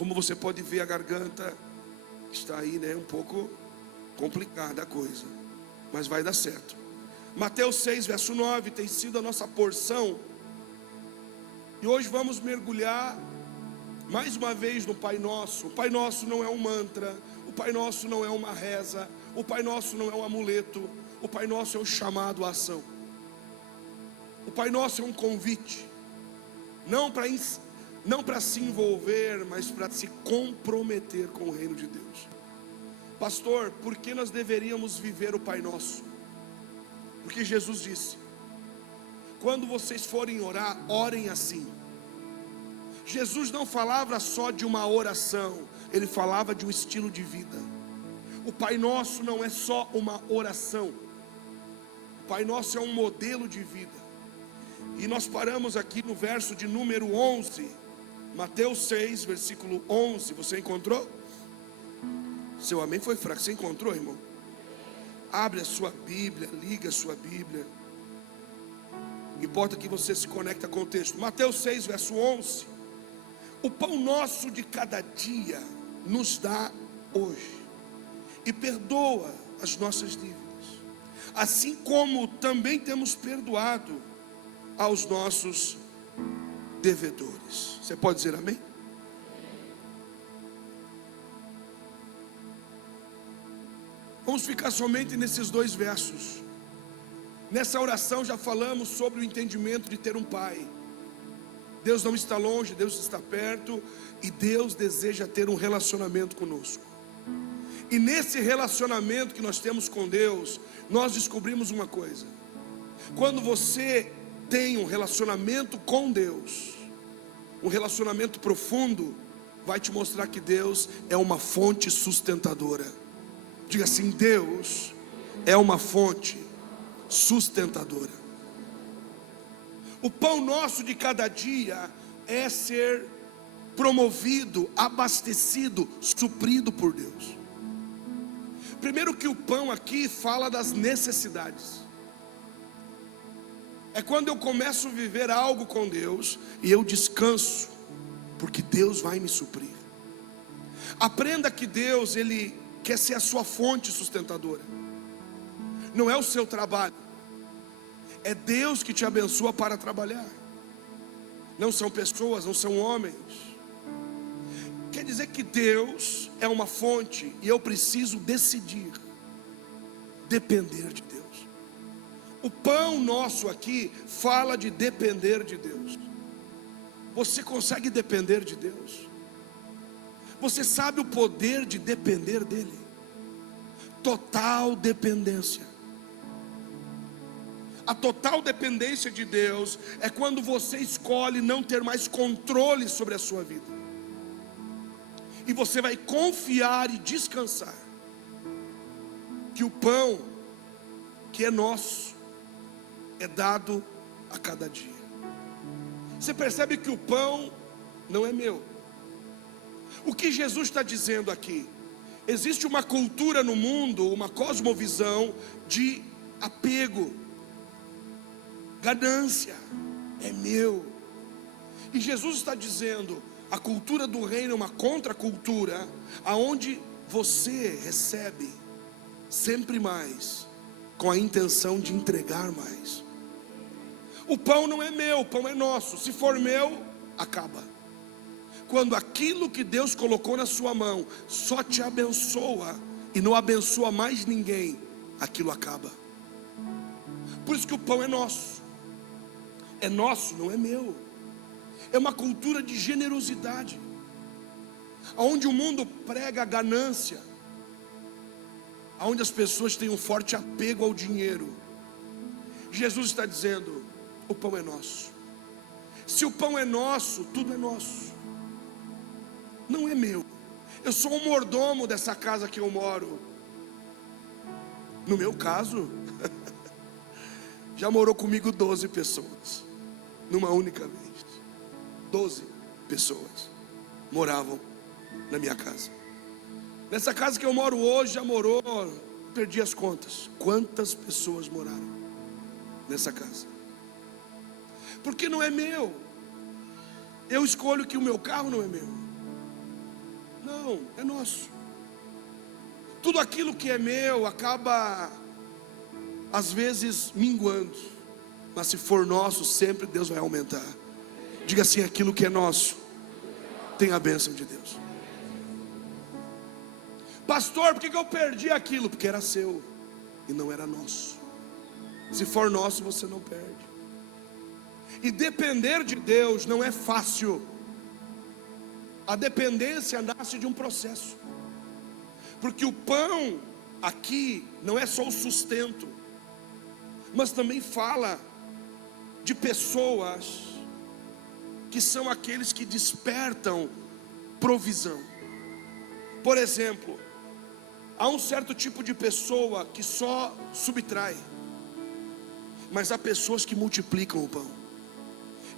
Como você pode ver, a garganta está aí, né? Um pouco complicada a coisa, mas vai dar certo. Mateus 6, verso 9, tem sido a nossa porção. E hoje vamos mergulhar mais uma vez no Pai Nosso. O Pai Nosso não é um mantra, o Pai Nosso não é uma reza, o Pai Nosso não é um amuleto, o Pai Nosso é um chamado à ação. O Pai Nosso é um convite, não para se envolver, mas para se comprometer com o reino de Deus. Pastor, por que nós deveríamos viver o Pai Nosso? Porque Jesus disse: quando vocês forem orar, orem assim. Jesus não falava só de uma oração, ele falava de um estilo de vida. O Pai Nosso não é só uma oração, o Pai Nosso é um modelo de vida. E nós paramos aqui no verso de número 11, Mateus 6, versículo 11. Você encontrou? Seu amém foi fraco. Você encontrou, irmão? Abre a sua Bíblia, liga a sua Bíblia. Importa que você se conecte com o texto. Mateus 6, verso 11. O pão nosso de cada dia nos dá hoje, e perdoa as nossas dívidas, assim como também temos perdoado aos nossos devedores. Você pode dizer amém? Vamos ficar somente nesses dois versos. Nessa oração já falamos sobre o entendimento de ter um pai. Deus não está longe, Deus está perto, e Deus deseja ter um relacionamento conosco. E nesse relacionamento que nós temos com Deus, nós descobrimos uma coisa: quando você tem um relacionamento com Deus, um relacionamento profundo, vai te mostrar que Deus é uma fonte sustentadora. Diga assim: Deus é uma fonte sustentadora. O pão nosso de cada dia é ser promovido, abastecido, suprido por Deus. Primeiro que o pão aqui fala das necessidades. É quando eu começo a viver algo com Deus e eu descanso, porque Deus vai me suprir. Aprenda que Deus, Ele quer ser a sua fonte sustentadora. Não é o seu trabalho, é Deus que te abençoa para trabalhar. Não são pessoas, não são homens. Quer dizer que Deus é uma fonte e eu preciso decidir depender de Deus. O pão nosso aqui fala de depender de Deus. Você consegue depender de Deus? Você sabe o poder de depender dEle? Total dependência. A total dependência de Deus é quando você escolhe não ter mais controle sobre a sua vida, e você vai confiar e descansar que o pão que é nosso é dado a cada dia. Você percebe que o pão não é meu. O que Jesus está dizendo aqui? Existe uma cultura no mundo, uma cosmovisão de apego, ganância, é meu. E Jesus está dizendo: a cultura do reino é uma contracultura, aonde você recebe sempre mais, com a intenção de entregar mais. O pão não é meu, o pão é nosso. Se for meu, acaba. Quando aquilo que Deus colocou na sua mão só te abençoa e não abençoa mais ninguém, aquilo acaba. Por isso que o pão é nosso. É nosso, não é meu. É uma cultura de generosidade, onde o mundo prega a ganância, onde as pessoas têm um forte apego ao dinheiro. Jesus está dizendo: o pão é nosso. Se o pão é nosso, tudo é nosso. Não é meu. Eu sou um mordomo dessa casa que eu moro. No meu caso, já morou comigo 12 pessoas, numa única vez. 12 pessoas moravam na minha casa. Nessa casa que eu moro hoje, já morou, perdi as contas, quantas pessoas moraram nessa casa. Porque não é meu. Eu escolho que o meu carro não é meu. Não, é nosso. Tudo aquilo que é meu acaba, às vezes, minguando. Mas se for nosso, sempre Deus vai aumentar. Diga assim: aquilo que é nosso tem a bênção de Deus. Pastor, por que eu perdi aquilo? Porque era seu e não era nosso. Se for nosso, você não perde. E depender de Deus não é fácil. A dependência nasce de um processo. Porque o pão aqui não é só o sustento, mas também fala de pessoas que são aqueles que despertam provisão. Por exemplo, há um certo tipo de pessoa que só subtrai, mas há pessoas que multiplicam o pão.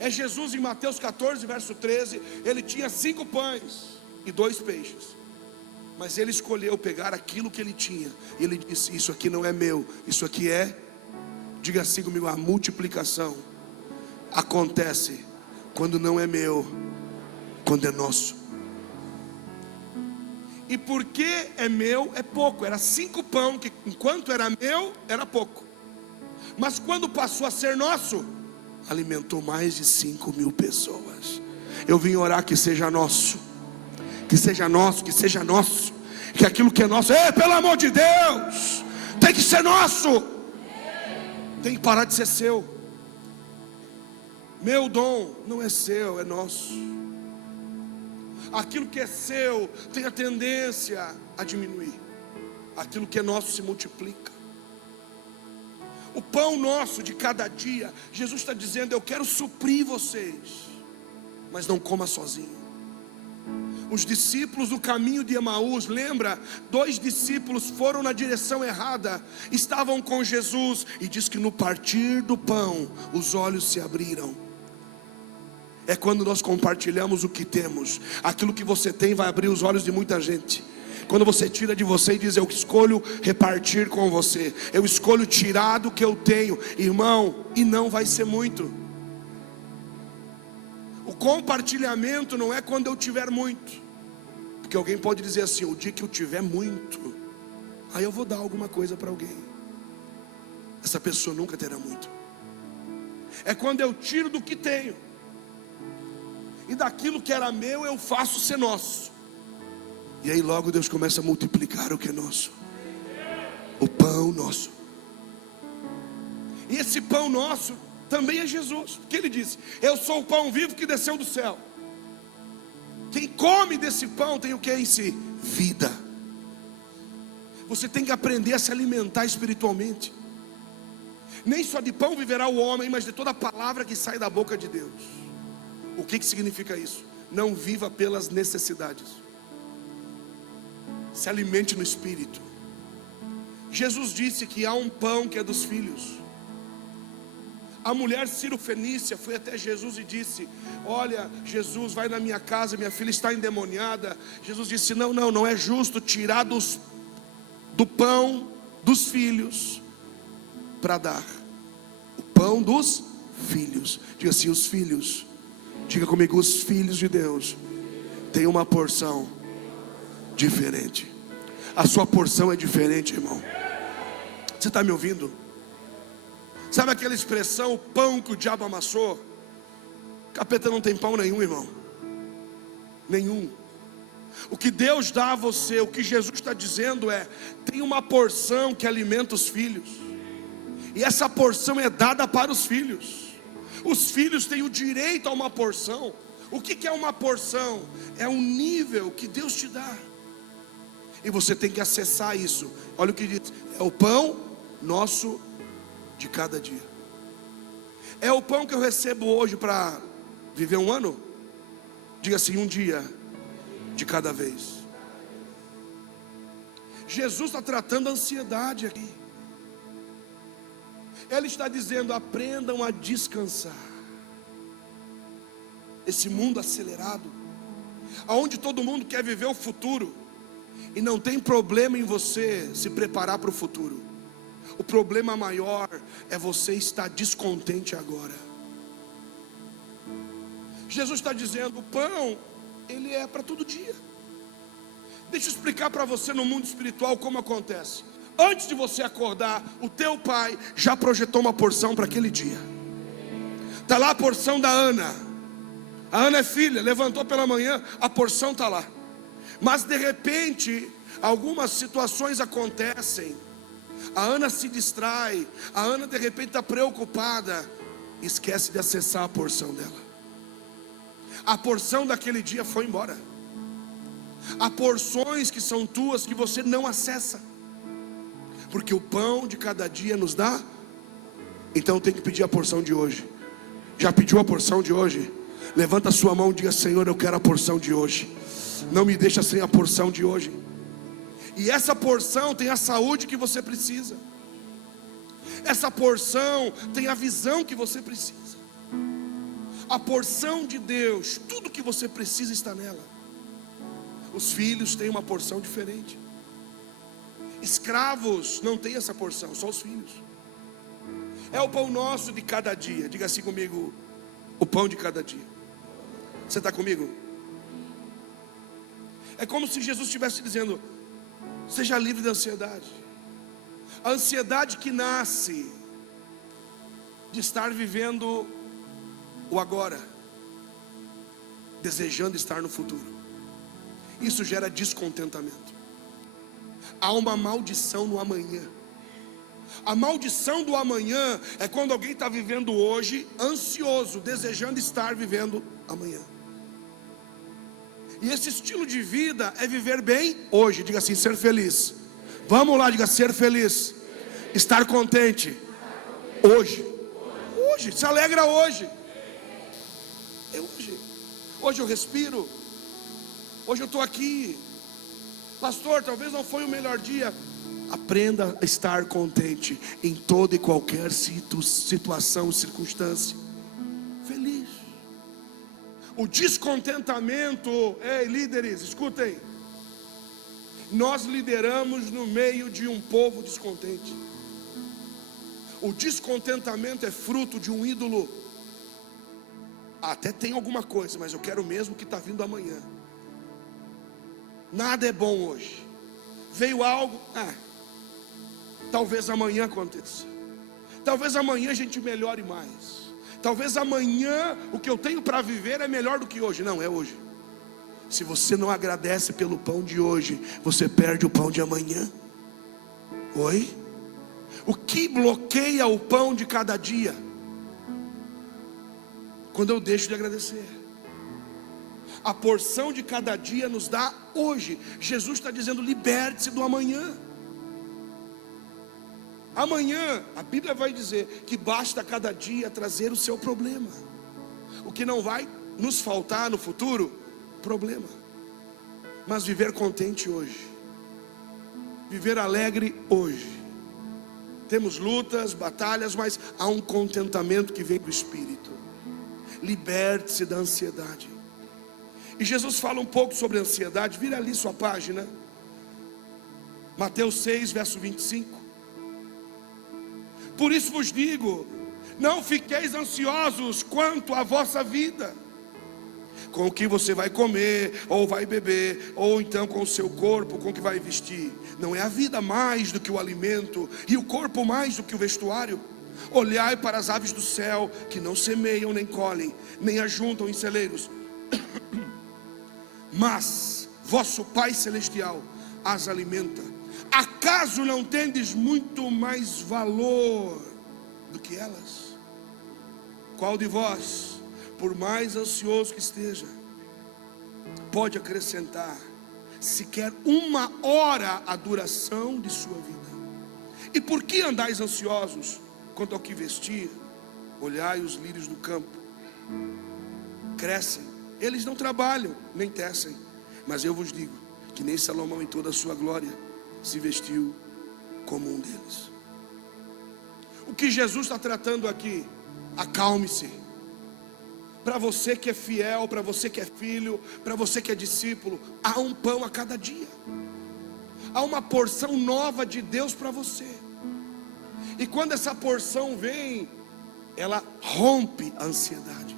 É Jesus em Mateus 14, verso 13. Ele tinha 5 pães e 2 peixes, mas ele escolheu pegar aquilo que ele tinha, e ele disse: isso aqui não é meu, isso aqui é, diga assim comigo, a multiplicação acontece quando não é meu, quando é nosso. E porque é meu, é pouco. Era 5 pão, que enquanto era meu, era pouco. Mas quando passou a ser nosso, alimentou mais de 5.000 pessoas. Eu vim orar que seja nosso, que seja nosso, que seja nosso. Que aquilo que é nosso, pelo amor de Deus, tem que ser nosso. Tem que parar de ser seu. Meu dom não é seu, é nosso. Aquilo que é seu tem a tendência a diminuir. Aquilo que é nosso se multiplica. O pão nosso de cada dia, Jesus está dizendo: eu quero suprir vocês, mas não coma sozinho. Os discípulos no caminho de Emaús, lembra? 2 discípulos foram na direção errada, estavam com Jesus, e diz que no partir do pão, os olhos se abriram. É quando nós compartilhamos o que temos. Aquilo que você tem vai abrir os olhos de muita gente. Quando você tira de você e diz: eu escolho repartir com você, eu escolho tirar do que eu tenho, irmão, e não vai ser muito. O compartilhamento não é quando eu tiver muito, porque alguém pode dizer assim: o dia que eu tiver muito, aí eu vou dar alguma coisa para alguém. Essa pessoa nunca terá muito. É quando eu tiro do que tenho, e daquilo que era meu eu faço ser nosso. E aí logo Deus começa a multiplicar o que é nosso. O pão nosso. E esse pão nosso também é Jesus, porque ele disse: eu sou o pão vivo que desceu do céu. Quem come desse pão tem o que em si? Vida. Você tem que aprender a se alimentar espiritualmente. Nem só de pão viverá o homem, mas de toda a palavra que sai da boca de Deus. O que significa isso? Não viva pelas necessidades. Se alimente no Espírito. Jesus disse que há um pão que é dos filhos. A mulher Ciro-fenícia foi até Jesus e disse: olha, Jesus, vai na minha casa, minha filha está endemoniada. Jesus disse: não é justo tirar do pão dos filhos para dar. O pão dos filhos. Diga assim: os filhos. Diga comigo: os filhos de Deus têm uma porção diferente. A sua porção é diferente, irmão. Você está me ouvindo? Sabe aquela expressão: o pão que o diabo amassou? Capeta não tem pão nenhum, irmão. Nenhum. O que Deus dá a você, o que Jesus está dizendo é: tem uma porção que alimenta os filhos, e essa porção é dada para os filhos. Os filhos têm o direito a uma porção. O que é uma porção? É um nível que Deus te dá, e você tem que acessar isso. Olha o que diz: é o pão nosso de cada dia. É o pão que eu recebo hoje para viver um ano? Diga assim: um dia de cada vez. Jesus está tratando a ansiedade aqui. Ele está dizendo: aprendam a descansar. Esse mundo acelerado, aonde todo mundo quer viver o futuro, e não tem problema em você se preparar para o futuro. O problema maior é você estar descontente agora. Jesus está dizendo: o pão, ele é para todo dia. Deixa eu explicar para você no mundo espiritual como acontece. Antes de você acordar, o teu pai já projetou uma porção para aquele dia. Está lá a porção da Ana. A Ana é filha, levantou pela manhã, a porção está lá. Mas de repente, algumas situações acontecem. A Ana se distrai, a Ana de repente está preocupada, esquece de acessar a porção dela. A porção daquele dia foi embora. Há porções que são tuas que você não acessa, porque o pão de cada dia nos dá. Então tem que pedir a porção de hoje. Já pediu a porção de hoje? Levanta a sua mão e diga: Senhor, eu quero a porção de hoje. Não me deixa sem a porção de hoje. E essa porção tem a saúde que você precisa. Essa porção tem a visão que você precisa. A porção de Deus, tudo que você precisa está nela. Os filhos têm uma porção diferente. Escravos não têm essa porção, só os filhos. É o pão nosso de cada dia. Diga assim comigo: o pão de cada dia. Você está comigo? É como se Jesus estivesse dizendo: seja livre da ansiedade. A ansiedade que nasce de estar vivendo o agora, desejando estar no futuro. Isso gera descontentamento. Há uma maldição no amanhã. A maldição do amanhã é quando alguém está vivendo hoje ansioso, desejando estar vivendo amanhã. E esse estilo de vida é viver bem hoje. Diga assim: ser feliz. Vamos lá, diga: ser feliz. Estar contente hoje. Hoje, se alegra hoje. É hoje. Hoje eu respiro. Hoje eu estou aqui. Pastor, talvez não foi o melhor dia. Aprenda a estar contente em toda e qualquer situação, circunstância. Feliz. O descontentamento, ei líderes, escutem. Nós lideramos no meio de um povo descontente. O descontentamento é fruto de um ídolo. Até tem alguma coisa, mas eu quero mesmo que está vindo amanhã. Nada é bom hoje. Veio algo, talvez amanhã aconteça. Talvez amanhã a gente melhore mais. Talvez amanhã o que eu tenho para viver é melhor do que hoje. Não, é hoje. Se você não agradece pelo pão de hoje, você perde o pão de amanhã. Oi? O que bloqueia o pão de cada dia? Quando eu deixo de agradecer. A porção de cada dia nos dá hoje. Jesus está dizendo: liberte-se do amanhã. Amanhã, a Bíblia vai dizer que basta cada dia trazer o seu problema. O que não vai nos faltar no futuro? Problema. Mas viver contente hoje. Viver alegre hoje. Temos lutas, batalhas, mas há um contentamento que vem do Espírito. Liberte-se da ansiedade. E Jesus fala um pouco sobre ansiedade. Vira ali sua página. Mateus 6, verso 25. Por isso vos digo: não fiqueis ansiosos quanto à vossa vida, com o que você vai comer, ou vai beber, ou então com o seu corpo, com o que vai vestir. Não é a vida mais do que o alimento, e o corpo mais do que o vestuário? Olhai para as aves do céu, que não semeiam, nem colhem, nem ajuntam em celeiros, mas vosso Pai Celestial as alimenta. Acaso não tendes muito mais valor do que elas? Qual de vós, por mais ansioso que esteja, pode acrescentar sequer uma hora à duração de sua vida? E por que andais ansiosos quanto ao que vestir? Olhai os lírios do campo, crescem, eles não trabalham, nem tecem, mas eu vos digo que nem Salomão em toda a sua glória se vestiu como um deles. O que Jesus está tratando aqui? Acalme-se. Para você que é fiel, para você que é filho, para você que é discípulo, há um pão a cada dia. Há uma porção nova de Deus para você. E quando essa porção vem, ela rompe a ansiedade.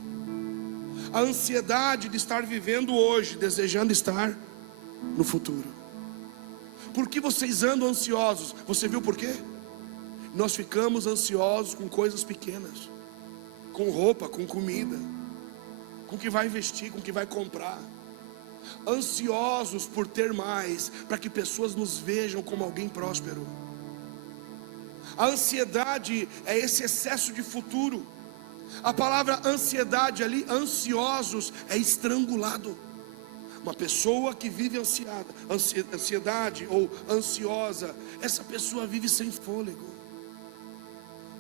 A ansiedade de estar vivendo hoje, desejando estar no futuro. por que vocês andam ansiosos? Você viu por quê? Nós ficamos ansiosos com coisas pequenas, com roupa, com comida, com o que vai vestir, com o que vai comprar. Ansiosos por ter mais, para que pessoas nos vejam como alguém próspero. A ansiedade é esse excesso de futuro. A palavra ansiedade ali, ansiosos, é estrangulado. Uma pessoa que vive ansiedade ou ansiosa, essa pessoa vive sem fôlego.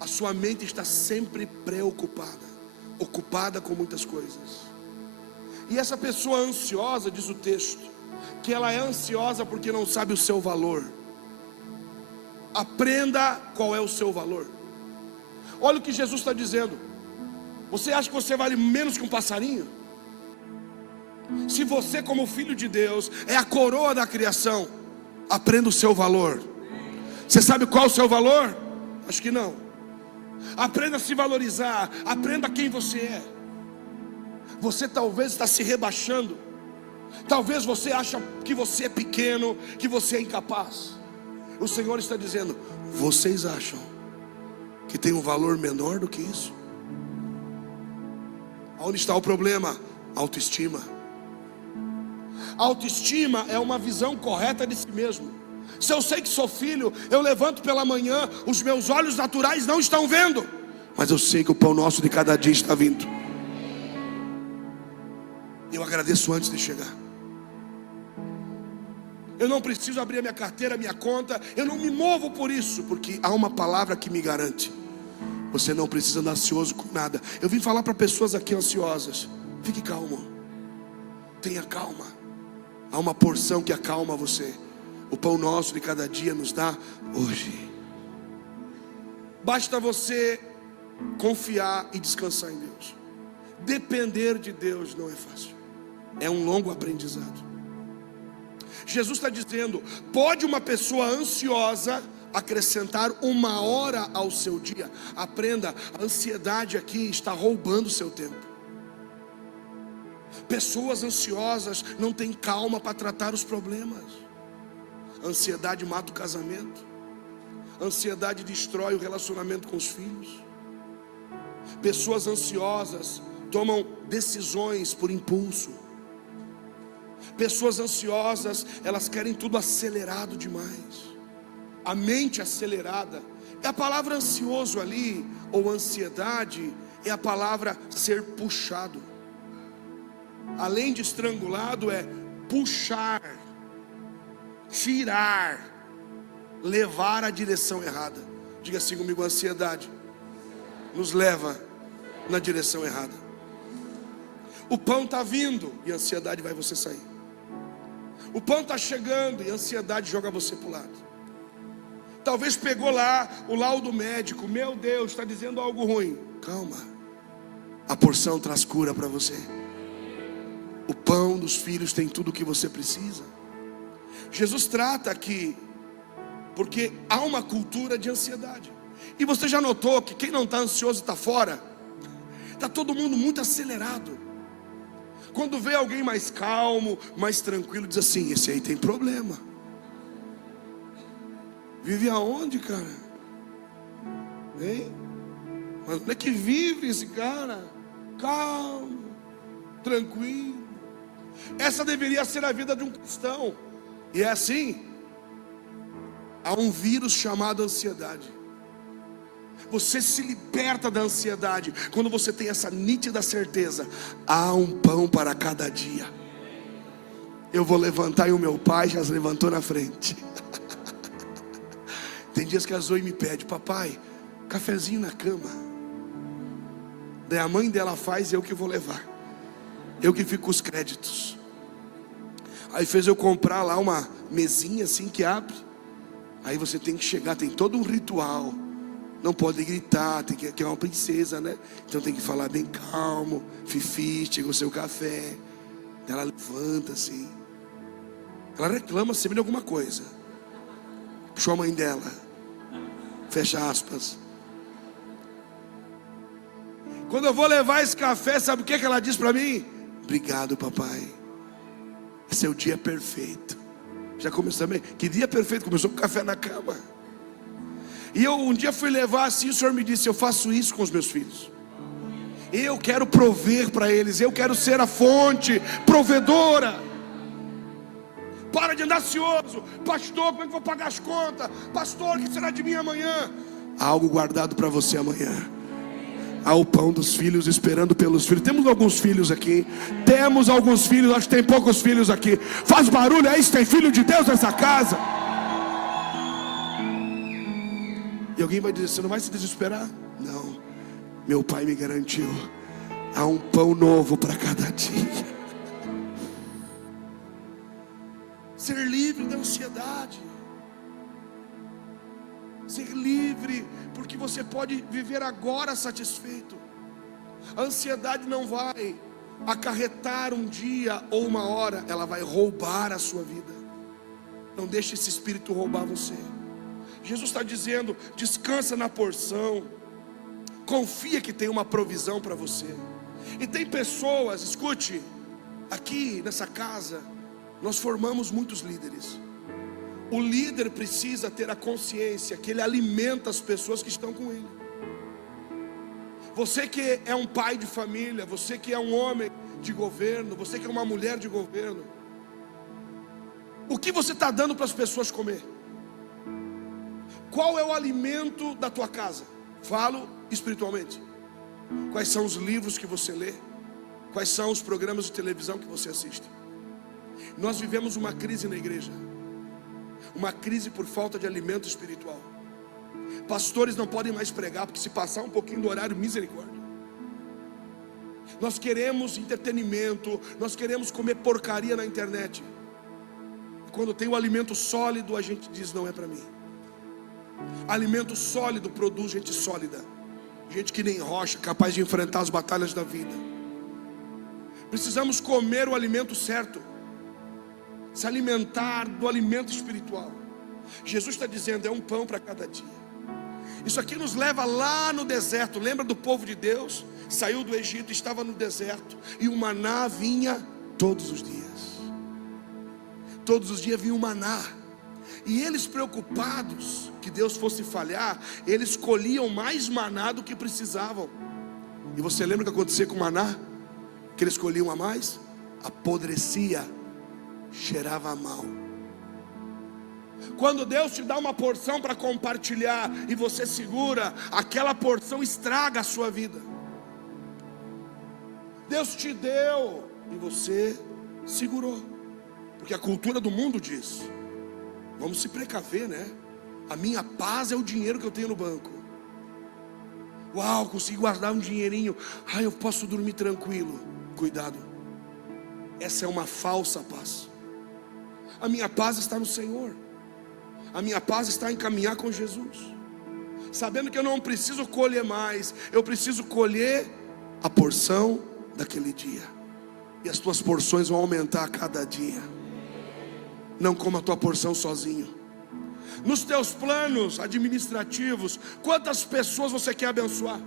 A sua mente está sempre preocupada, ocupada com muitas coisas. E essa pessoa ansiosa, diz o texto, que ela é ansiosa porque não sabe o seu valor. Aprenda qual é o seu valor. Olha o que Jesus está dizendo. Você acha que você vale menos que um passarinho? Se você, como filho de Deus, é a coroa da criação, aprenda o seu valor. Você sabe qual é o seu valor? Acho que não. Aprenda a se valorizar. Aprenda quem você é. Você talvez está se rebaixando. Talvez você acha que você é pequeno, que você é incapaz. O Senhor está dizendo: vocês acham que tem um valor menor do que isso? Onde está o problema? Autoestima. Autoestima é uma visão correta de si mesmo. Se eu sei que sou filho, eu levanto pela manhã, os meus olhos naturais não estão vendo, mas eu sei que o pão nosso de cada dia está vindo. Eu agradeço antes de chegar. Eu não preciso abrir a minha carteira, a minha conta. Eu não me movo por isso, porque há uma palavra que me garante: você não precisa andar ansioso com nada. Eu vim falar para pessoas aqui ansiosas: fique calmo, tenha calma. Há uma porção que acalma você. O pão nosso de cada dia nos dá hoje. Basta você confiar e descansar em Deus. Depender de Deus não é fácil, é um longo aprendizado. Jesus está dizendo: pode uma pessoa ansiosa acrescentar 1 hora ao seu dia? Aprenda, a ansiedade aqui está roubando o seu tempo. Pessoas ansiosas não têm calma para tratar os problemas. A ansiedade mata o casamento. A ansiedade destrói o relacionamento com os filhos. Pessoas ansiosas tomam decisões por impulso. Pessoas ansiosas, elas querem tudo acelerado demais. A mente acelerada. E a palavra ansioso ali, ou ansiedade, é a palavra ser puxado. Além de estrangulado, é puxar, tirar, levar a direção errada. Diga assim comigo: a ansiedade nos leva na direção errada. O pão está vindo e a ansiedade vai você sair. O pão está chegando e a ansiedade joga você para o lado. Talvez pegou lá o laudo médico: meu Deus, está dizendo algo ruim. Calma, a porção traz cura para você. O pão dos filhos tem tudo o que você precisa. Jesus trata aqui, porque há uma cultura de ansiedade. E você já notou que quem não está ansioso está fora? Está todo mundo muito acelerado. Quando vê alguém mais calmo, mais tranquilo, diz assim: esse aí tem problema. Vive aonde, cara? Hein? Mas onde é que vive esse cara? Calmo, tranquilo. Essa deveria ser a vida de um cristão. E é assim. Há um vírus chamado ansiedade. Você se liberta da ansiedade quando você tem essa nítida certeza: há um pão para cada dia. Eu vou levantar, e o meu pai já se levantou na frente. Tem dias que a Zoe me pede: papai, cafezinho na cama. Daí a mãe dela faz, eu que vou levar. Eu que fico com os créditos. Aí fez eu comprar lá uma mesinha assim que abre. Aí você tem que chegar, tem todo um ritual. Não pode gritar, tem que é uma princesa, né? Então tem que falar bem calmo. Fifi, chegou o seu café. Ela levanta assim. Ela reclama sempre de alguma coisa. Puxou a mãe dela. Fecha aspas. Quando eu vou levar esse café, sabe o que ela diz para mim? Obrigado, papai. Esse é o dia perfeito. Já começou bem. Que dia perfeito, começou com café na cama. E eu um dia fui levar assim, o Senhor me disse: eu faço isso com os meus filhos. Eu quero prover para eles, eu quero ser a fonte provedora. Para de andar ansioso. Pastor, como é que eu vou pagar as contas? Pastor, o que será de mim amanhã? Há algo guardado para você amanhã. Há o pão dos filhos esperando pelos filhos. Temos alguns filhos aqui. Temos alguns filhos, acho que tem poucos filhos aqui. Faz barulho aí se tem filho de Deus nessa casa. E alguém vai dizer: você não vai se desesperar? Não, meu pai me garantiu. Há um pão novo para cada dia. Ser livre da ansiedade. Ser livre, porque você pode viver agora satisfeito. A ansiedade não vai acarretar um dia ou uma hora, ela vai roubar a sua vida. Não deixe esse espírito roubar você. Jesus está dizendo: descansa na porção, confia que tem uma provisão para você. E tem pessoas, escute, aqui nessa casa nós formamos muitos líderes. O líder precisa ter a consciência que ele alimenta as pessoas que estão com ele. Você que é um pai de família, você que é um homem de governo, você que é uma mulher de governo, o que você está dando para as pessoas comer? Qual é o alimento da tua casa? Falo espiritualmente. Quais são os livros que você lê? Quais são os programas de televisão que você assiste? Nós vivemos uma crise na igreja. Uma crise por falta de alimento espiritual. Pastores não podem mais pregar, porque se passar um pouquinho do horário, misericórdia. Nós queremos entretenimento, nós queremos comer porcaria na internet. Quando tem o alimento sólido, a gente diz: não é para mim. Alimento sólido produz gente sólida. Gente que nem rocha, capaz de enfrentar as batalhas da vida. Precisamos comer o alimento certo. Se alimentar do alimento espiritual. Jesus está dizendo: é um pão para cada dia. Isso aqui nos leva lá no deserto. Lembra do povo de Deus? Saiu do Egito, estava no deserto, e o maná vinha todos os dias. Todos os dias vinha o maná. E eles, preocupados que Deus fosse falhar, eles colhiam mais maná do que precisavam. E você lembra o que acontecia com o maná? Que eles colhiam a mais? Apodrecia, cheirava mal. Quando Deus te dá uma porção para compartilhar e você segura, aquela porção estraga a sua vida. Deus te deu e você segurou. Porque a cultura do mundo diz: vamos se precaver, né? A minha paz é o dinheiro que eu tenho no banco. Uau, consegui guardar um dinheirinho. Eu posso dormir tranquilo. Cuidado, essa é uma falsa paz. A minha paz está no Senhor. A minha paz está em caminhar com Jesus, sabendo que eu não preciso colher mais, eu preciso colher a porção daquele dia. E as tuas porções vão aumentar a cada dia. Não coma a tua porção sozinho. Nos teus planos administrativos, quantas pessoas você quer abençoar?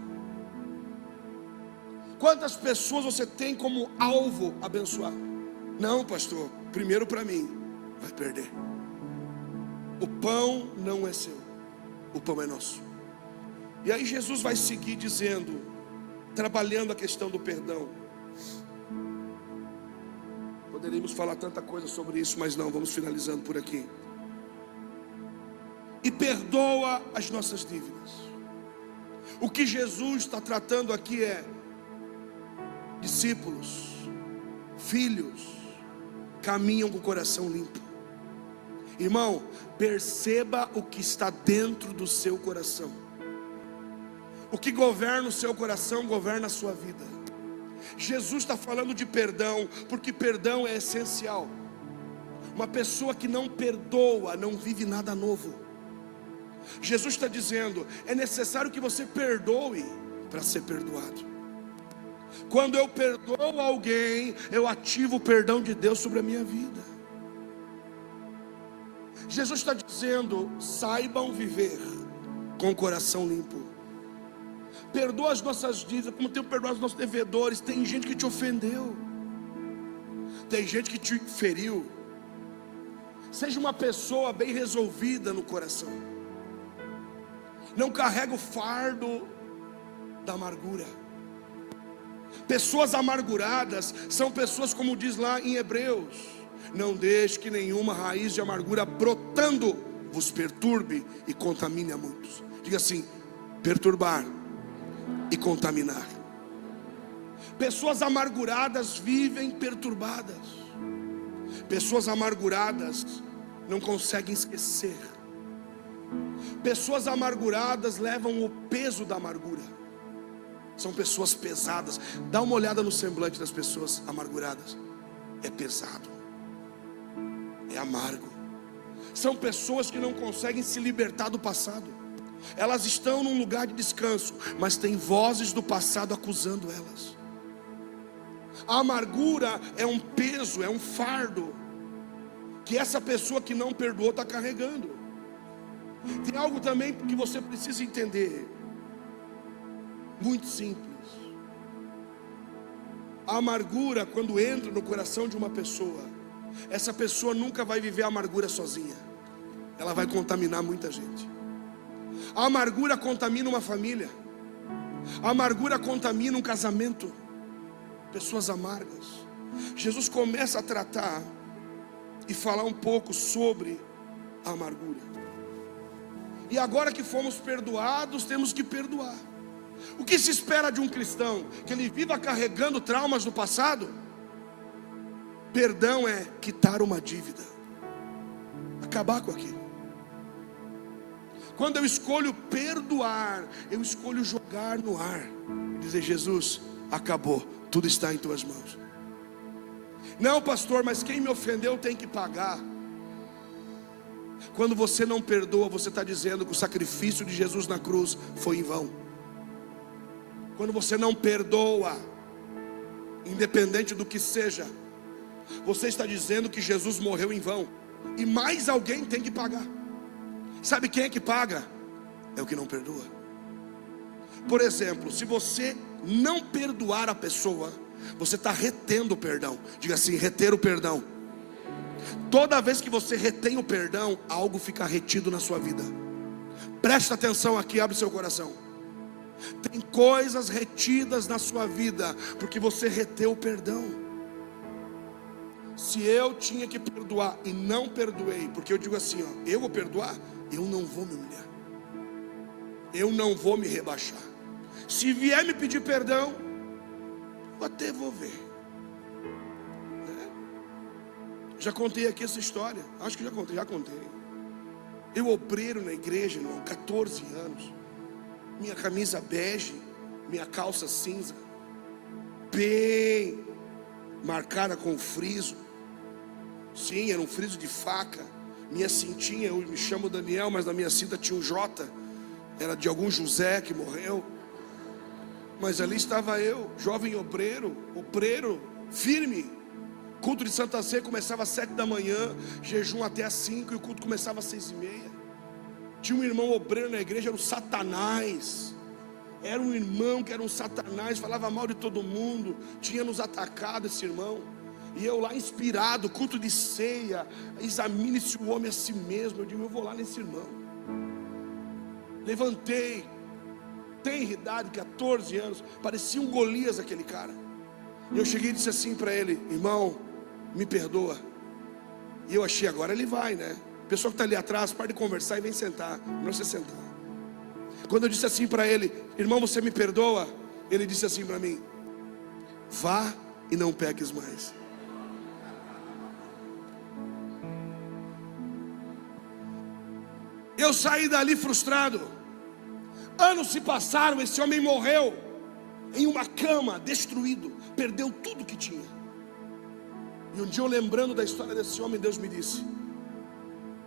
Quantas pessoas você tem como alvo abençoar? Não, pastor, primeiro para mim. Vai perder. O pão não é seu, o pão é nosso. E aí Jesus vai seguir dizendo, trabalhando a questão do perdão. Poderíamos falar tanta coisa sobre isso, mas não, vamos finalizando por aqui. E perdoa as nossas dívidas. O que Jesus está tratando aqui é discípulos, filhos, caminham com o coração limpo. Irmão, perceba o que está dentro do seu coração. O que governa o seu coração, governa a sua vida. Jesus está falando de perdão, porque perdão é essencial. Uma pessoa que não perdoa, não vive nada novo. Jesus está dizendo, é necessário que você perdoe para ser perdoado. Quando eu perdoo alguém, eu ativo o perdão de Deus sobre a minha vida. Jesus está dizendo, saibam viver com o coração limpo. Perdoa as nossas dívidas, como tem que perdoar os nossos devedores. Tem gente que te ofendeu, tem gente que te feriu. Seja uma pessoa bem resolvida no coração. Não carrega o fardo da amargura. Pessoas amarguradas são pessoas, como diz lá em Hebreus: não deixe que nenhuma raiz de amargura brotando vos perturbe e contamine a muitos. Diga assim: perturbar e contaminar. Pessoas amarguradas vivem perturbadas. Pessoas amarguradas não conseguem esquecer. Pessoas amarguradas levam o peso da amargura. São pessoas pesadas. Dá uma olhada no semblante das pessoas amarguradas. É pesado, é amargo. São pessoas que não conseguem se libertar do passado. Elas estão num lugar de descanso, mas tem vozes do passado acusando elas. A amargura é um peso, é um fardo que essa pessoa que não perdoou está carregando. Tem algo também que você precisa entender, muito simples. A amargura, quando entra no coração de uma pessoa, essa pessoa nunca vai viver a amargura sozinha. Ela vai contaminar muita gente. A amargura contamina uma família. A amargura contamina um casamento. Pessoas amargas. Jesus começa a tratar e falar um pouco sobre a amargura. E agora que fomos perdoados, temos que perdoar. O que se espera de um cristão? Que ele viva carregando traumas do passado? Perdão é quitar uma dívida, acabar com aquilo. Quando eu escolho perdoar, eu escolho jogar no ar e dizer: Jesus, acabou, tudo está em tuas mãos. Não, pastor, mas quem me ofendeu tem que pagar. Quando você não perdoa, você está dizendo que o sacrifício de Jesus na cruz foi em vão. Quando você não perdoa, independente do que seja, você está dizendo que Jesus morreu em vão, e mais alguém tem que pagar. Sabe quem é que paga? É o que não perdoa. Por exemplo, se você não perdoar a pessoa, você está retendo o perdão. Diga assim: reter o perdão. Toda vez que você retém o perdão, algo fica retido na sua vida. Presta atenção aqui, abre seu coração. Tem coisas retidas na sua vida, porque você reteu o perdão. Se eu tinha que perdoar e não perdoei, porque eu digo assim, ó, eu vou perdoar, eu não vou me humilhar, eu não vou me rebaixar. Se vier me pedir perdão, eu até vou ver. Já contei aqui essa história, acho que já contei. Eu obreiro na igreja, irmão, 14 anos. Minha camisa bege, minha calça cinza, bem marcada com friso. Sim, era um friso de faca. Minha cintinha, eu me chamo Daniel, mas na minha cinta tinha um J. Era de algum José que morreu. Mas ali estava eu, jovem obreiro firme. Culto de Santa Ceia começava às 7 da manhã, jejum até às 5, e o culto começava às 6:30. Tinha um irmão obreiro na igreja, era um Satanás. Era um irmão que era um Satanás, falava mal de todo mundo, tinha nos atacado esse irmão. E eu lá inspirado, culto de ceia, examine-se o homem a si mesmo. Eu digo, eu vou lá nesse irmão. Levantei, tem idade, 14 anos, parecia um Golias aquele cara. E eu cheguei e disse assim para ele: irmão, me perdoa. E eu achei, agora ele vai, né? A pessoa que está ali atrás, para de conversar e vem sentar. Não você sentar. Quando eu disse assim para ele: irmão, você me perdoa? Ele disse assim para mim: vá e não peques mais. Eu saí dali frustrado. Anos se passaram, esse homem morreu em uma cama, destruído, perdeu tudo que tinha. E um dia, eu lembrando da história desse homem, Deus me disse: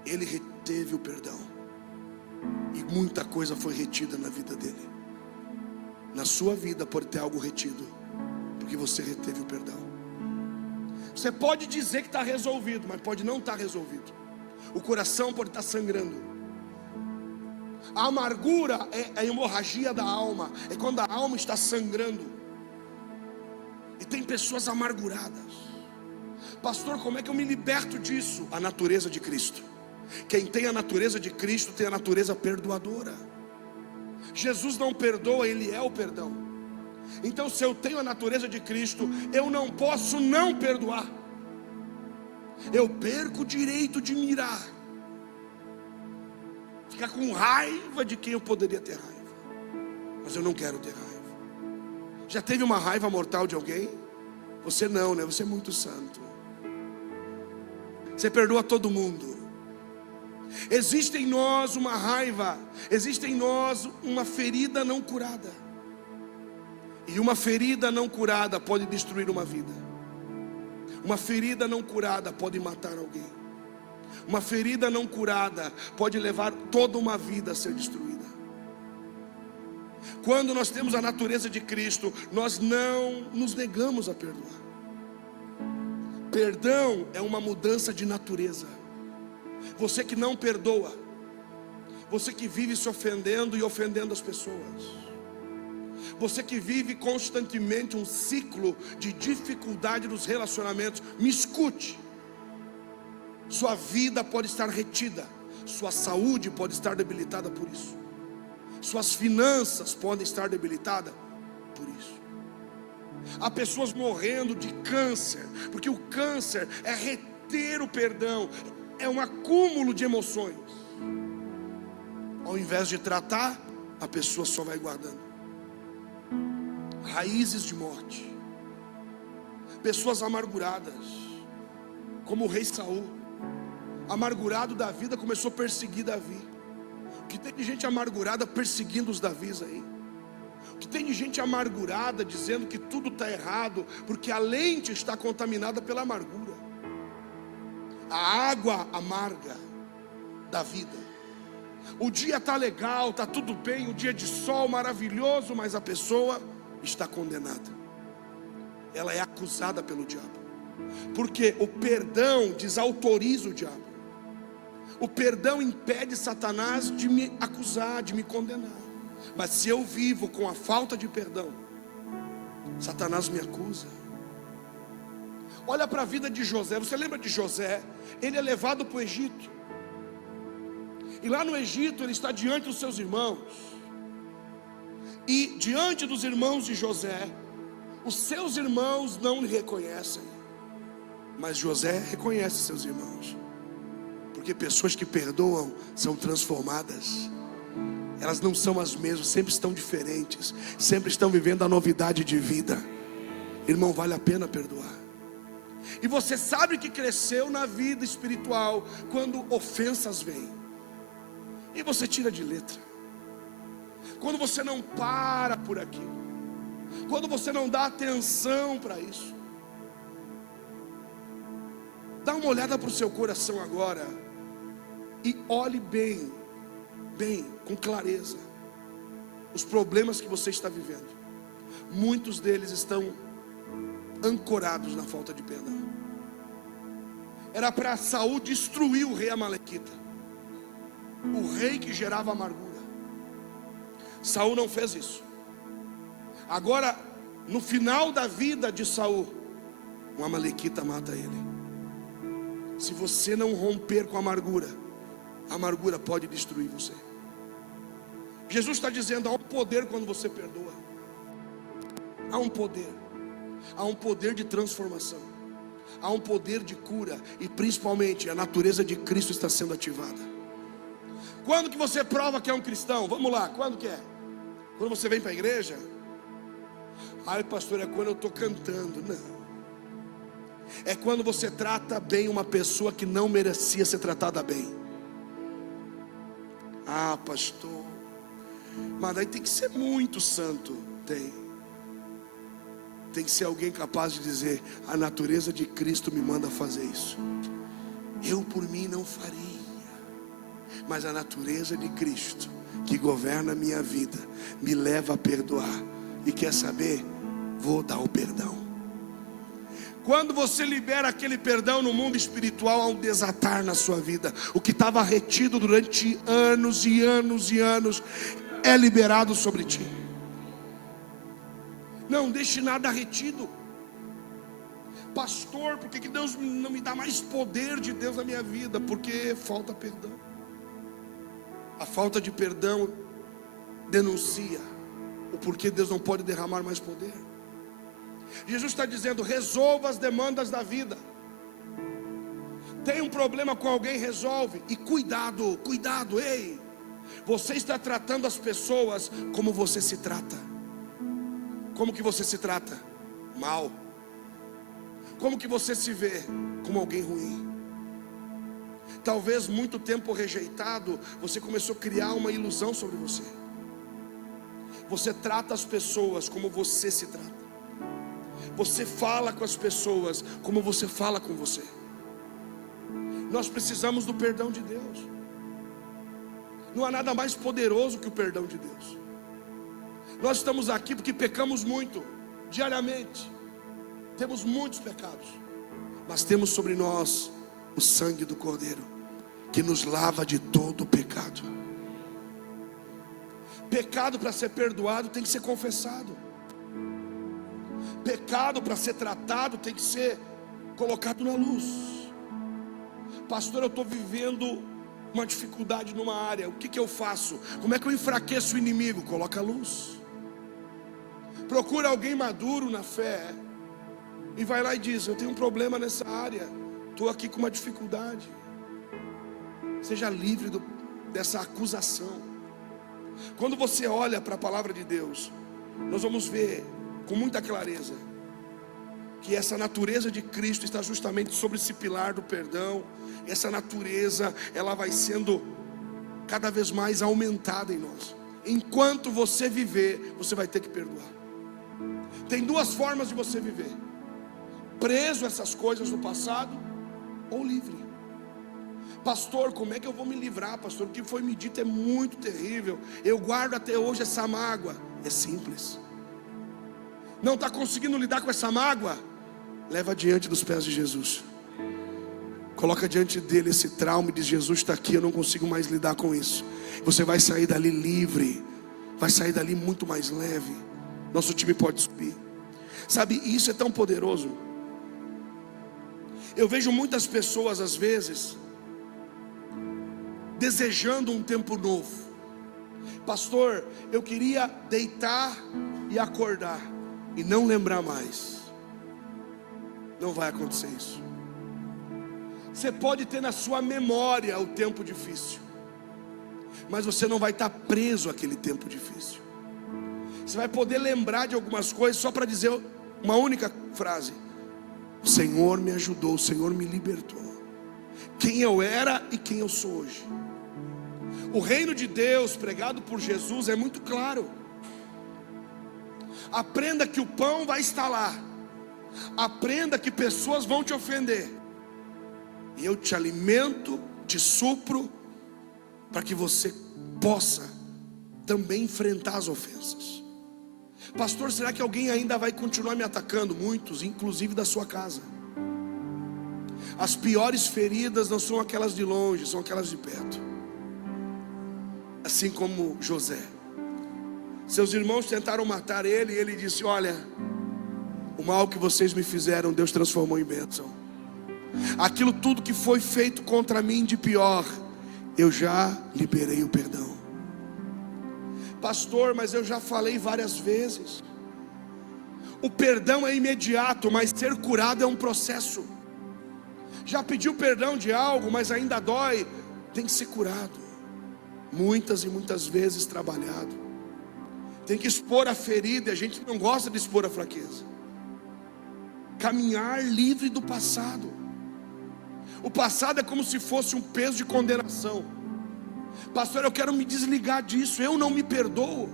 ele reteve o perdão, e muita coisa foi retida na vida dele. Na sua vida pode ter algo retido, porque você reteve o perdão. Você pode dizer que está resolvido, mas pode não estar resolvido. O coração pode estar sangrando. A amargura é a hemorragia da alma, é quando a alma está sangrando. E tem pessoas amarguradas, Pastor, como é que eu me liberto disso? A natureza de Cristo. Quem tem a natureza de Cristo tem a natureza perdoadora. Jesus não perdoa, Ele é o perdão. Então, se eu tenho a natureza de Cristo, eu não posso não perdoar. Eu perco o direito de mirar, ficar com raiva de quem eu poderia ter raiva, mas eu não quero ter raiva. Já teve uma raiva mortal de alguém? Você não, né? Você é muito santo. Você perdoa todo mundo. Existe em nós uma raiva, existe em nós uma ferida não curada. E uma ferida não curada pode destruir uma vida. Uma ferida não curada pode matar alguém. Uma ferida não curada pode levar toda uma vida a ser destruída. Quando nós temos a natureza de Cristo, nós não nos negamos a perdoar. Perdão é uma mudança de natureza. Você que não perdoa, você que vive se ofendendo e ofendendo as pessoas, você que vive constantemente um ciclo de dificuldade nos relacionamentos, me escute. Sua vida pode estar retida, sua saúde pode estar debilitada por isso, suas finanças podem estar debilitadas por isso. Há pessoas morrendo de câncer, porque o câncer é reter o perdão, é um acúmulo de emoções. Ao invés de tratar, a pessoa só vai guardando. Raízes de morte. Pessoas amarguradas, como o rei Saul, amargurado da vida, começou a perseguir Davi. O que tem de gente amargurada perseguindo os Davis aí? O que tem de gente amargurada dizendo que tudo está errado, porque a lente está contaminada pela amargura. A água amarga da vida. O dia está legal, está tudo bem, o dia de sol maravilhoso, mas a pessoa está condenada. Ela é acusada pelo diabo, porque o perdão desautoriza o diabo. O perdão impede Satanás de me acusar, de me condenar. Mas se eu vivo com a falta de perdão, Satanás me acusa. Olha para a vida de José. Você lembra de José? Ele é levado para o Egito, e lá no Egito ele está diante dos seus irmãos. E diante dos irmãos de José, os seus irmãos não lhe reconhecem, mas José reconhece seus irmãos, porque pessoas que perdoam são transformadas. Elas não são as mesmas, sempre estão diferentes, sempre estão vivendo a novidade de vida. Irmão, vale a pena perdoar. E você sabe que cresceu na vida espiritual quando ofensas vêm, e você tira de letra. Quando você não para por aquilo, quando você não dá atenção para isso. Dá uma olhada para o seu coração agora e olhe bem, com clareza, os problemas que você está vivendo. Muitos deles estão ancorados na falta de perdão. Era para Saul destruir o rei amalequita, o rei que gerava amargura. Saul não fez isso. Agora, no final da vida de Saul, um amalequita mata ele. Se você não romper com a amargura pode destruir você. Jesus está dizendo, há um poder quando você perdoa. Há um poder de transformação, há um poder de cura, e principalmente a natureza de Cristo está sendo ativada. Quando que você prova que é um cristão? Vamos lá, quando que é? Quando você vem para a igreja? Ai pastor, é quando eu estou cantando. Não, é quando você trata bem uma pessoa que não merecia ser tratada bem. Ah pastor, mas aí tem que ser muito santo. Tem que ser alguém capaz de dizer, a natureza de Cristo me manda fazer isso. Eu por mim não faria, mas a natureza de Cristo que governa a minha vida me leva a perdoar. E quer saber? Vou dar o perdão. Quando você libera aquele perdão no mundo espiritual, há um desatar na sua vida. O que estava retido durante anos e anos e anos é liberado sobre ti. Não deixe nada retido. Pastor, por que Deus não me dá mais poder de Deus na minha vida? Porque falta perdão. A falta de perdão denuncia o porquê Deus não pode derramar mais poder. Jesus está dizendo: resolva as demandas da vida. Tem um problema com alguém, resolve. E cuidado, cuidado, ei. Você está tratando as pessoas como você se trata. Como que você se trata? Mal. Como que você se vê? Como alguém ruim. Talvez muito tempo rejeitado, você começou a criar uma ilusão sobre você. Você trata as pessoas como você se trata. Você fala com as pessoas como você fala com você. Nós precisamos do perdão de Deus. Não há nada mais poderoso que o perdão de Deus. Nós estamos aqui porque pecamos muito, diariamente. Temos muitos pecados, mas temos sobre nós o sangue do Cordeiro, que nos lava de todo o pecado. Pecado para ser perdoado tem que ser confessado. Pecado para ser tratado tem que ser colocado na luz. Pastor, eu estou vivendo uma dificuldade numa área, o que eu faço? Como é que eu enfraqueço o inimigo? Coloca a luz. Procura alguém maduro na fé e vai lá e diz: eu tenho um problema nessa área, estou aqui com uma dificuldade. Seja livre dessa acusação. Quando você olha para a palavra de Deus, nós vamos ver com muita clareza que essa natureza de Cristo está justamente sobre esse pilar do perdão. Essa natureza, ela vai sendo cada vez mais aumentada em nós. Enquanto você viver, você vai ter que perdoar. Tem duas formas de você viver: preso a essas coisas do passado, ou livre. Pastor, como é que eu vou me livrar, pastor? O que foi me dito é muito terrível, eu guardo até hoje essa mágoa. É simples. Não está conseguindo lidar com essa mágoa? Leva diante dos pés de Jesus. Coloca diante dele esse trauma e diz: Jesus está aqui, eu não consigo mais lidar com isso. Você vai sair dali livre, vai sair dali muito mais leve. Nosso time pode subir. Sabe, isso é tão poderoso. Eu vejo muitas pessoas às vezes desejando um tempo novo. Pastor, eu queria deitar e acordar e não lembrar mais. Não vai acontecer isso. Você pode ter na sua memória o tempo difícil, mas você não vai estar preso àquele tempo difícil. Você vai poder lembrar de algumas coisas só para dizer uma única frase: o Senhor me ajudou, o Senhor me libertou. Quem eu era e quem eu sou hoje. O reino de Deus pregado por Jesus é muito claro. Aprenda que o pão vai estar lá. Aprenda que pessoas vão te ofender, e eu te alimento, te supro, para que você possa também enfrentar as ofensas. Pastor, será que alguém ainda vai continuar me atacando? Muitos, inclusive da sua casa. As piores feridas não são aquelas de longe, são aquelas de perto. Assim como José, seus irmãos tentaram matar ele, e ele disse: olha, o mal que vocês me fizeram, Deus transformou em bênção. Aquilo tudo que foi feito contra mim de pior, eu já liberei o perdão. Pastor, mas eu já falei várias vezes. O perdão é imediato, mas ser curado é um processo. Já pediu perdão de algo, mas ainda dói, tem que ser curado. Muitas e muitas vezes trabalhado. Tem que expor a ferida, e a gente não gosta de expor a fraqueza. Caminhar livre do passado. O passado é como se fosse um peso de condenação. Pastor, eu quero me desligar disso, eu não me perdoo.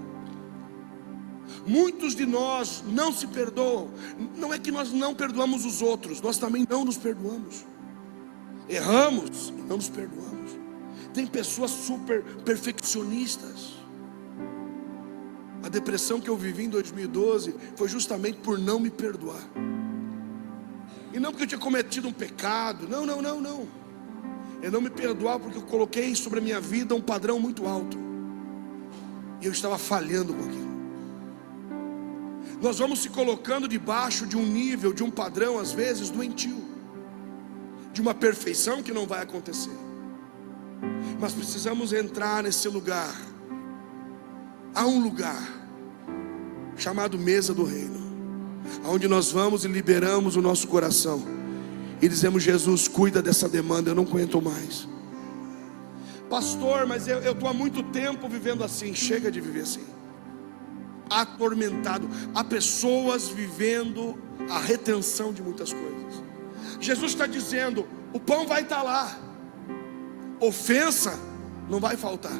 Muitos de nós não se perdoam. Não é que nós não perdoamos os outros, nós também não nos perdoamos. Erramos e não nos perdoamos. Tem pessoas super perfeccionistas. A depressão que eu vivi em 2012 foi justamente por não me perdoar. E não porque eu tinha cometido um pecado, não. Eu não me perdoar porque eu coloquei sobre a minha vida um padrão muito alto, e eu estava falhando com aquilo. Nós vamos se colocando debaixo de um nível, de um padrão, às vezes doentio, de uma perfeição que não vai acontecer. Mas precisamos entrar nesse lugar. Há um lugar chamado mesa do reino, onde nós vamos e liberamos o nosso coração e dizemos: Jesus, cuida dessa demanda, eu não aguento mais. Pastor, mas eu estou há muito tempo vivendo assim. Chega de viver assim, atormentado. Há pessoas vivendo a retenção de muitas coisas. Jesus está dizendo: o pão vai estar lá, ofensa não vai faltar.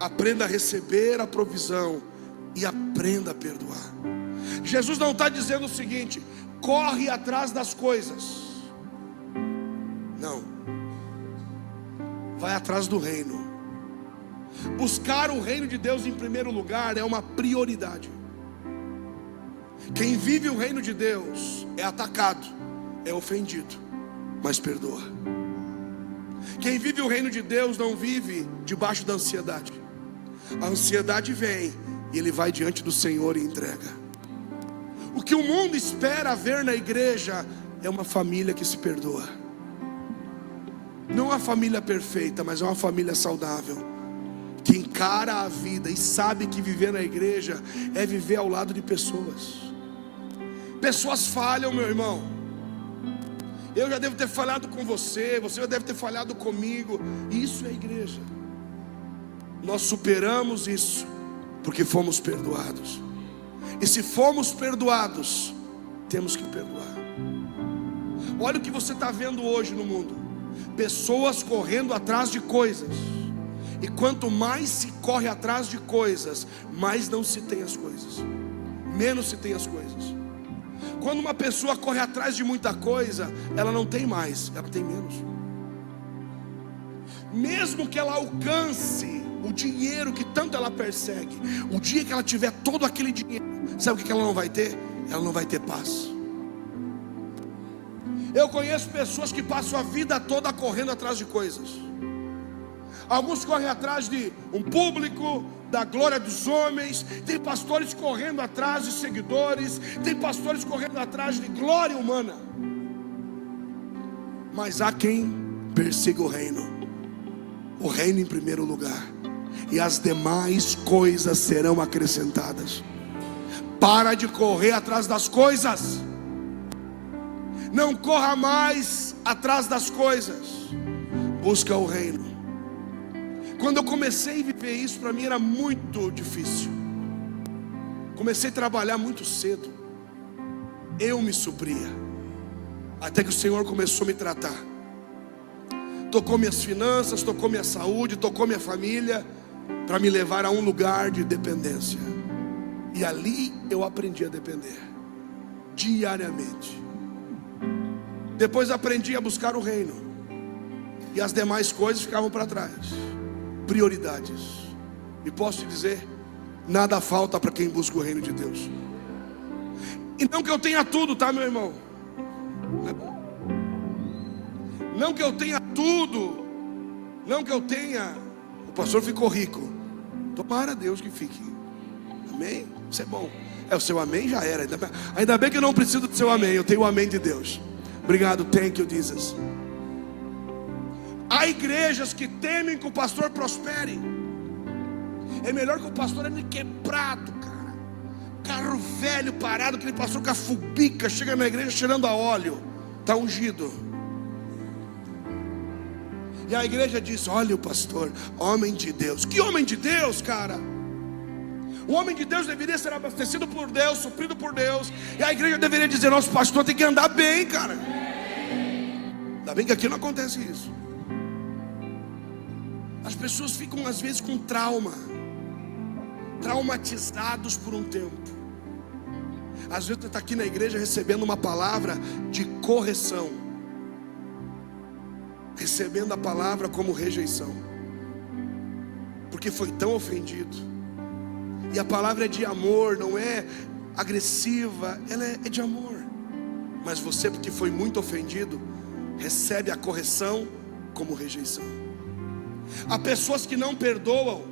Aprenda a receber a provisão e aprenda a perdoar. Jesus não está dizendo o seguinte: corre atrás das coisas. Não, vai atrás do reino. Buscar o reino de Deus em primeiro lugar é uma prioridade. Quem vive o reino de Deus é atacado, é ofendido, mas perdoa. Quem vive o reino de Deus não vive debaixo da ansiedade. A ansiedade vem e ele vai diante do Senhor e entrega. O que o mundo espera ver na igreja é uma família que se perdoa. Não uma família perfeita, mas é uma família saudável, que encara a vida e sabe que viver na igreja é viver ao lado de pessoas. Pessoas falham, meu irmão. Eu já devo ter falhado com você, você já deve ter falhado comigo. Isso é igreja. Nós superamos isso porque fomos perdoados. E se fomos perdoados, temos que perdoar. Olha o que você está vendo hoje no mundo: pessoas correndo atrás de coisas. E quanto mais se corre atrás de coisas, mais não se tem as coisas, menos se tem as coisas. Quando uma pessoa corre atrás de muita coisa, ela não tem mais, ela tem menos. Mesmo que ela alcance o dinheiro que tanto ela persegue, o dia que ela tiver todo aquele dinheiro, sabe o que ela não vai ter? Ela não vai ter paz. Eu conheço pessoas que passam a vida toda correndo atrás de coisas. Alguns correm atrás de um público, da glória dos homens. Tem pastores correndo atrás de seguidores. Tem pastores correndo atrás de glória humana. Mas há quem persiga o reino em primeiro lugar, e as demais coisas serão acrescentadas. Para de correr atrás das coisas. Não corra mais atrás das coisas. Busca o reino. Quando eu comecei a viver isso, para mim era muito difícil. Comecei a trabalhar muito cedo. Eu me supria, até que o Senhor começou a me tratar. Tocou minhas finanças, tocou minha saúde, tocou minha família, para me levar a um lugar de dependência. E ali eu aprendi a depender, diariamente. Depois aprendi a buscar o reino, e as demais coisas ficavam para trás. Prioridades. E posso te dizer, nada falta para quem busca o reino de Deus. E não que eu tenha tudo, tá, meu irmão? Não que eu tenha tudo. Não que eu tenha. O pastor ficou rico. Tomara a Deus que fique. Amém? Isso é bom. O seu amém já era. Ainda bem que eu não preciso do seu amém. Eu tenho o amém de Deus. Obrigado, thank you, Jesus. Há igrejas que temem que o pastor prospere. É melhor que o pastor ande quebrado, cara. Carro velho parado, aquele pastor com a fubica, chega na igreja cheirando a óleo. Está ungido. E a igreja diz: olha o pastor, homem de Deus. Que homem de Deus, cara? O homem de Deus deveria ser abastecido por Deus, suprido por Deus. E a igreja deveria dizer: nosso pastor tem que andar bem, cara. Ainda bem que aqui não acontece isso. As pessoas ficam às vezes com traumatizados por um tempo. Às vezes você está aqui na igreja recebendo uma palavra de correção, recebendo a palavra como rejeição, porque foi tão ofendido. E a palavra é de amor, não é agressiva, ela é de amor. Mas você, porque foi muito ofendido, recebe a correção como rejeição. Há pessoas que não perdoam,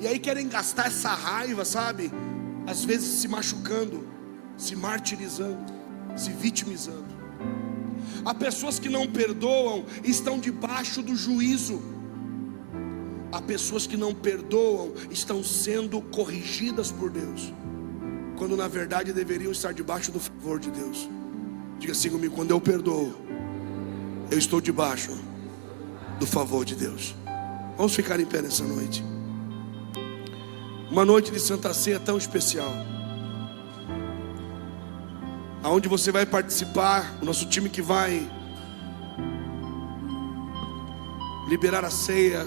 e aí querem gastar essa raiva, sabe? às vezes se machucando, se martirizando, se vitimizando. Há pessoas que não perdoam e estão debaixo do juízo. Há pessoas que não perdoam, estão sendo corrigidas por Deus, quando na verdade deveriam estar debaixo do favor de Deus. Diga assim comigo: quando eu perdoo, eu estou debaixo do favor de Deus. Vamos ficar em pé nessa noite. Uma noite de Santa Ceia tão especial, aonde você vai participar, o nosso time que vai liberar a ceia,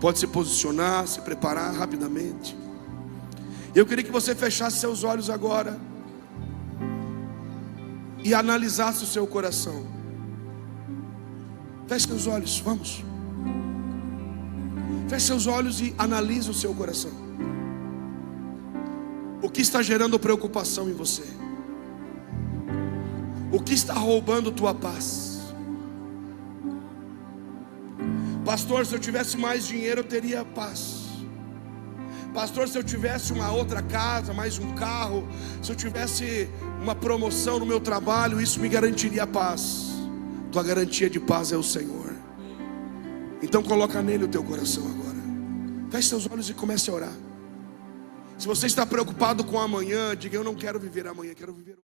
pode se posicionar, se preparar rapidamente. Eu queria que você fechasse seus olhos agora e analisasse o seu coração. Feche seus olhos, vamos. Feche seus olhos e analise o seu coração. O que está gerando preocupação em você? O que está roubando tua paz? Pastor, se eu tivesse mais dinheiro eu teria paz. Pastor, se eu tivesse uma outra casa, mais um carro, se eu tivesse uma promoção no meu trabalho, isso me garantiria paz. Tua garantia de paz é o Senhor. Então coloca nele o teu coração agora. Feche seus olhos e comece a orar. Se você está preocupado com amanhã, diga: eu não quero viver amanhã, quero viver